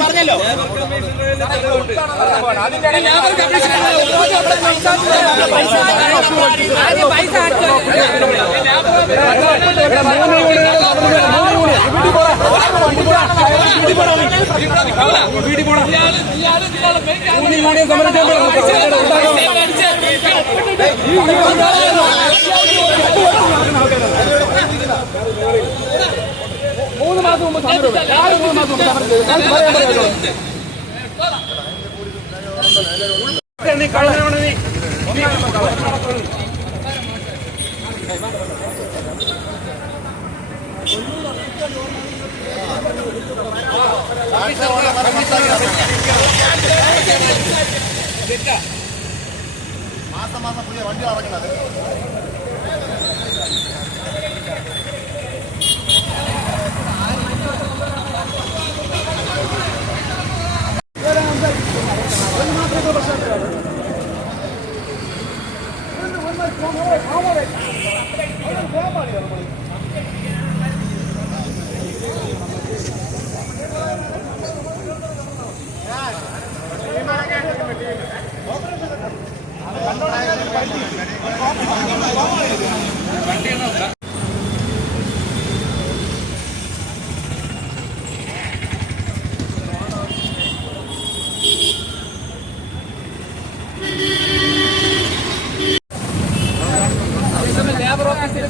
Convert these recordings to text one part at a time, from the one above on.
പറഞ്ഞല്ലോ മൂന്ന് മാസം മുമ്പ് സമരം മാസം മാസം പുതിയ വണ്ടി നടക്കുന്നത്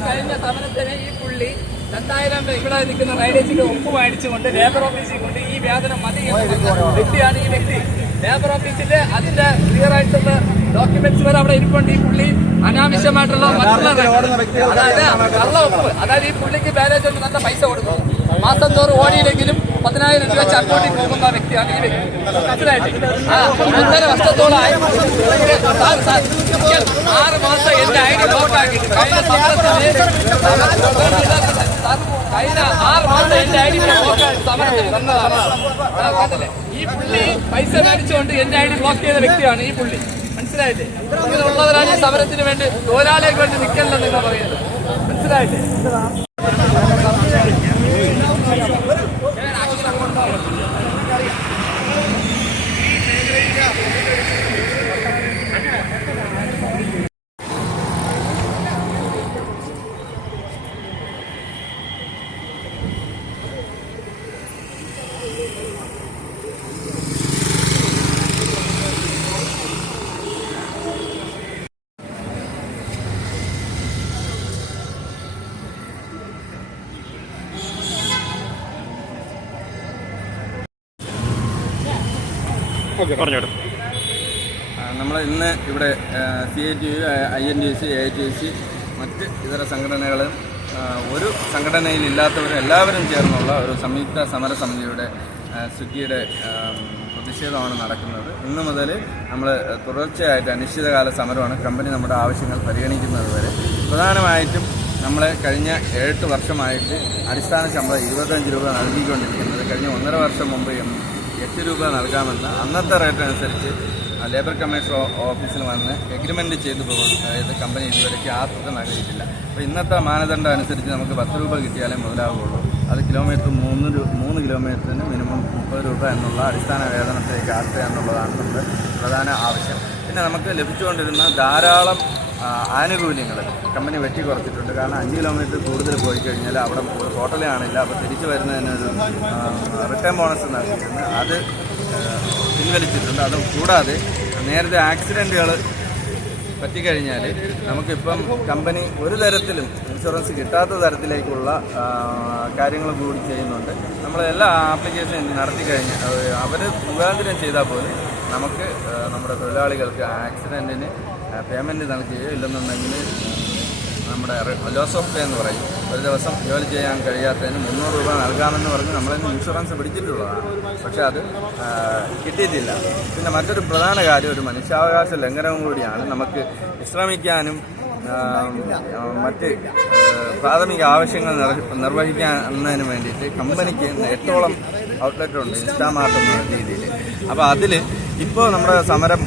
കഴിഞ്ഞ സമരത്തിന് ഈ പുള്ളി 2000 ഇവിടെ നിൽക്കുന്ന റൈഡേഴ്സിന്റെ ഒപ്പ് മേടിച്ചുകൊണ്ട് ലേബർ ഓഫീസിൽ കൊണ്ട് ഈ വേതനം മതി വ്യക്തിയാണ് ഈ വ്യക്തി. ലേബർ ഓഫീസിന്റെ അതിന്റെ ക്ലിയർ ആയിട്ടുള്ള ഡോക്യുമെന്റ്സ് വരെ അവിടെ ഇരിപ്പുണ്ട്. ഈ പുള്ളി അനാവശ്യമായിട്ടുള്ള അതായത് കള്ള ഒപ്പ്, അതായത് ഈ പുള്ളിക്ക് ബാലേജ് കൊണ്ട് നല്ല പൈസ കൊടുക്കും. മാസം തോറും ഓടിയില്ലെങ്കിലും 10,000 രൂപ വെച്ച് അക്കൗണ്ടിൽ പോകുന്ന വ്യക്തിയാണ് ഈ വ്യക്തി. മനസ്സിലായിട്ട് 1.5 വർഷത്തോളമായി 6 മാസം എന്റെ ഐഡി ബ്ലോക്ക് ആക്കിയിട്ട് കഴിഞ്ഞ 6 മാസം എന്റെ ഐഡി സമരത്തിൽ വന്നതാണ്. ഈ പുള്ളി പൈസ മേടിച്ചുകൊണ്ട് എന്റെ ഐഡി ബ്ലോക്ക് ചെയ്ത വ്യക്തിയാണ് ഈ പുള്ളി. മനസ്സിലായില്ലേ? ഇങ്ങനെയുള്ളവരാണ് ഈ സമരത്തിന് വേണ്ടി തൊഴിലാളികൾക്ക് വേണ്ടി നിൽക്കണമെന്ന് നിങ്ങൾ പറയുന്നത്. മനസ്സിലായില്ലേ? നമ്മൾ ഇന്ന് ഇവിടെ CITU, INTUC, AITUC മറ്റ് ഇതര സംഘടനകളും ഒരു സംഘടനയിലില്ലാത്തവരും എല്ലാവരും ചേർന്നുള്ള ഒരു സംയുക്ത സമരസമിതിയുടെ സ്വിഗ്ഗിയുടെ പ്രതിഷേധമാണ് നടക്കുന്നത്. ഇന്ന് മുതൽ നമ്മൾ തുടർച്ചയായിട്ട് അനിശ്ചിതകാല സമരമാണ്. കമ്പനി നമ്മുടെ ആവശ്യങ്ങൾ പരിഗണിക്കുന്നത് വരെ. പ്രധാനമായിട്ടും നമ്മൾ കഴിഞ്ഞ 8 വർഷമായിട്ട് അടിസ്ഥാന ശമ്പളം 25 രൂപ നൽകിക്കൊണ്ടിരിക്കുന്നത്. കഴിഞ്ഞ 1.5 വർഷം മുമ്പ് 8 രൂപ നൽകാമെന്ന് അന്നത്തെ റേറ്റ് അനുസരിച്ച് ലേബർ കമ്മീഷണർ ഓഫീസിൽ വന്ന് എഗ്രിമെൻറ്റ് ചെയ്തു പോകും. അതായത് കമ്പനി ഇതുവരേക്ക് ആ തുക നൽകിയിട്ടില്ല. അപ്പോൾ ഇന്നത്തെ മാനദണ്ഡം അനുസരിച്ച് നമുക്ക് 10 രൂപ കിട്ടിയാലേ മുതലാവുകയുള്ളൂ. അത് കിലോമീറ്റർ 3 കിലോമീറ്ററിന് മിനിമം 30 രൂപ എന്നുള്ള അടിസ്ഥാന വേതനത്തിലേക്ക് ആക്കുക എന്നുള്ളതാണ് നമ്മുടെ പ്രധാന ആവശ്യം. പിന്നെ നമുക്ക് ലഭിച്ചുകൊണ്ടിരുന്ന ധാരാളം ആനുകൂല്യങ്ങൾ കമ്പനി വെട്ടി കുറച്ചിട്ടുണ്ട്. കാരണം 5 കിലോമീറ്റർ കൂടുതൽ പോയി കഴിഞ്ഞാൽ അവിടെ ഹോട്ടലേ ആണില്ല. അപ്പോൾ തിരിച്ചു വരുന്നതിനൊരു റിട്ടേൺ ബോണസ് നൽകിയിട്ടുണ്ട്. അത് പിൻവലിച്ചിട്ടുണ്ട്. അത് കൂടാതെ നേരത്തെ ആക്സിഡൻറ്റുകൾ പറ്റിക്കഴിഞ്ഞാൽ നമുക്കിപ്പം കമ്പനി ഒരു തരത്തിലും ഇൻഷുറൻസ് കിട്ടാത്ത തരത്തിലേക്കുള്ള കാര്യങ്ങൾ കൂടി ചെയ്യുന്നുണ്ട്. നമ്മൾ എല്ലാ ആപ്ലിക്കേഷനും നടത്തി കഴിഞ്ഞാൽ അവർ മുഖാന്തരം ചെയ്താൽ പോലും നമുക്ക് നമ്മുടെ തൊഴിലാളികൾക്ക് ആക്സിഡൻറ്റിന് പേയ്മെൻറ്റ് നൽകുകയോ ഇല്ലെന്നുണ്ടെങ്കിൽ നമ്മുടെ ലോസ് ഓഫ് പേ എന്ന് പറയും. ഒരു ദിവസം ജോലി ചെയ്യാൻ കഴിയാത്തതിന് 300 രൂപ നൽകാമെന്ന് പറഞ്ഞ് നമ്മളിന്ന് ഇൻഷുറൻസ് പിടിച്ചിട്ടുള്ളതാണ്. പക്ഷേ അത് കിട്ടിയിട്ടില്ല. പിന്നെ മറ്റൊരു പ്രധാന കാര്യം ഒരു മനുഷ്യാവകാശ ലംഘനവും കൂടിയാണ്. നമുക്ക് വിശ്രമിക്കാനും മറ്റ് പ്രാഥമിക ആവശ്യങ്ങൾ നിർവഹിക്കുന്നതിന് വേണ്ടിയിട്ട് കമ്പനിക്ക് 8ഓളം ഔട്ട്ലെറ്റുണ്ട് ഇൻസ്റ്റാമാർട്ട് എന്ന രീതിയിൽ. അപ്പോൾ അതിൽ ഇപ്പോൾ നമ്മുടെ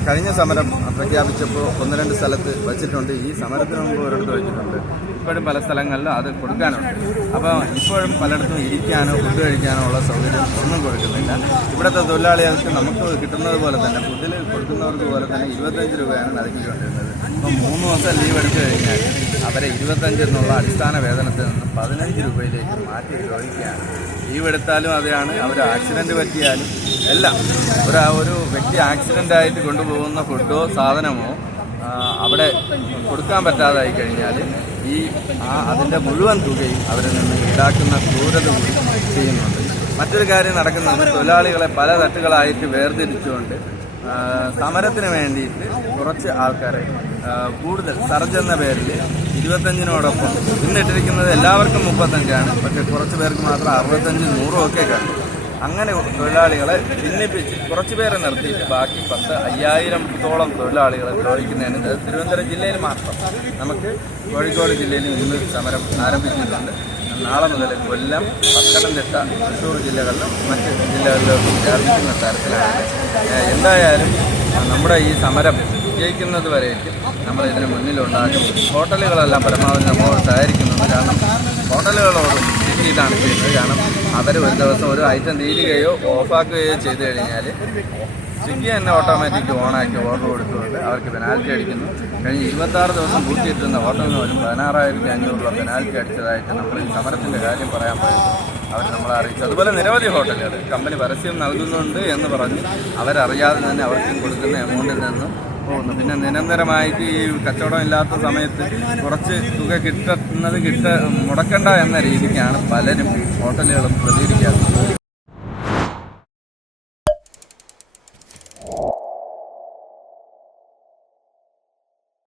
കഴിഞ്ഞ സമരം പ്രഖ്യാപിച്ചപ്പോൾ 1-2 സ്ഥലത്ത് വച്ചിട്ടുണ്ട്. ഈ സമരത്തിന് മുമ്പ് ഒരിടത്ത് വെച്ചിട്ടുണ്ട്. ഇപ്പോഴും പല സ്ഥലങ്ങളിലും അത് കൊടുക്കാനുണ്ട്. അപ്പോൾ ഇപ്പോഴും പലയിടത്തും ഇരിക്കാനോ ഫുഡ് കഴിക്കാനോ ഉള്ള സൗകര്യം ഒന്നും കൊടുക്കുന്നില്ല. ഇവിടുത്തെ തൊഴിലാളികൾക്ക് നമുക്ക് കിട്ടുന്നത് പോലെ തന്നെ ഫുഡിൽ കൊടുക്കുന്നവർക്ക് പോലെ തന്നെ 25 രൂപയാണ് നൽകിക്കൊണ്ടിരുന്നത്. ഇപ്പോൾ 3 ദിവസം ലീവ് എടുത്തു കഴിഞ്ഞാൽ അവരെ 25 എന്നുള്ള അടിസ്ഥാന വേതനത്തിൽ നിന്ന് 15 രൂപയിലേക്ക് മാറ്റി ദ്രോഹിക്കുകയാണ്. ലീവ് എടുത്താലും അതാണ്, അവർ ആക്സിഡൻറ്റ് പറ്റിയാലും എല്ലാം ഒരു വ്യക്തി ആക്സിഡൻ്റായിട്ട് കൊണ്ടുപോകുന്ന ഫുഡോ സാധനമോ അവിടെ കൊടുക്കാൻ പറ്റാതായി കഴിഞ്ഞാൽ അതിൻ്റെ മുഴുവൻ തുകയും അവരിൽ നിന്ന് ഈടാക്കുന്ന ക്രൂരത കൂടി ചെയ്യുന്നുണ്ട്. മറ്റൊരു കാര്യം നടക്കുന്നത്, തൊഴിലാളികളെ പല തട്ടുകളായിട്ട് വേർതിരിച്ചുകൊണ്ട് സമരത്തിന് വേണ്ടിയിട്ട് കുറച്ച് ആൾക്കാരെ കൂടുതൽ സർജ് എന്ന പേരിൽ 25-നോടൊപ്പം ഇന്നിട്ടിരിക്കുന്നത് എല്ലാവർക്കും 35ആണ്. പക്ഷെ കുറച്ച് പേർക്ക് മാത്രം 65, 100 ഒക്കെ കണ്ടു. അങ്ങനെ തൊഴിലാളികളെ ഭിന്നിപ്പിച്ച് കുറച്ച് പേരെ നിർത്തിയിട്ട് ബാക്കി 5000-ഓളം തൊഴിലാളികളെ ദ്രോഹിക്കുന്നതിന് തിരുവനന്തപുരം ജില്ലയിൽ മാത്രം. നമുക്ക് കോഴിക്കോട് ജില്ലയിൽ ഇന്ന് സമരം ആരംഭിച്ചിട്ടുണ്ട്. നാളെ മുതൽ കൊല്ലം, പത്തനംതിട്ട, തൃശ്ശൂർ ജില്ലകളിലും മറ്റ് ജില്ലകളിലും വ്യാപിക്കുന്ന തരത്തിലാണ്. എന്തായാലും നമ്മുടെ ഈ സമരം വിജയിക്കുന്നത് വരേക്കും നമ്മൾ ഇതിന് മുന്നിലുണ്ടാകും. ഹോട്ടലുകളെല്ലാം പരമാവധി നമ്മളോട് സഹകരിക്കുന്നുണ്ട്. കാരണം ഹോട്ടലുകളോട് രീതിയിലാണ് ചെയ്യുന്നത്. കാരണം അവർ ഒരു ദിവസം ഒരു ഐറ്റം തീരുകയോ ഓഫാക്കുകയോ ചെയ്തു കഴിഞ്ഞാൽ സ്വിഗ്ഗി തന്നെ ഓട്ടോമാറ്റിക് ഓണാക്കി ഓർഡർ കൊടുത്തുകൊണ്ട് അവർക്ക് പെനാൽറ്റി അടിക്കുന്നു. കഴിഞ്ഞ 26 ദിവസം പൂട്ടിയിട്ടുന്ന ഹോട്ടലിന് പോലും 16,500 രൂപ പെനാൽറ്റി അടിച്ചതായിട്ട് നമ്മൾ ഈ സമരത്തിൻ്റെ കാര്യം പറയാൻ പോയപ്പോൾ അവർ നമ്മളെ അറിയിച്ചു. അതുപോലെ നിരവധി ഹോട്ടലുകൾ കമ്പനി പരസ്യം നൽകുന്നുണ്ട് എന്ന് പറഞ്ഞ് അവരറിയാതെ തന്നെ അവർക്ക് കൊടുക്കുന്ന എമൗണ്ടിൽ നിന്നും പോകുന്നു. പിന്നെ നിരന്തരമായിട്ട് ഈ കച്ചവടം ഇല്ലാത്ത സമയത്ത് കുറച്ച് തുക മുടക്കണ്ട എന്ന രീതിക്കാണ് പലരും ഹോട്ടലുകളും പ്രതികരിക്കാറുള്ളത്.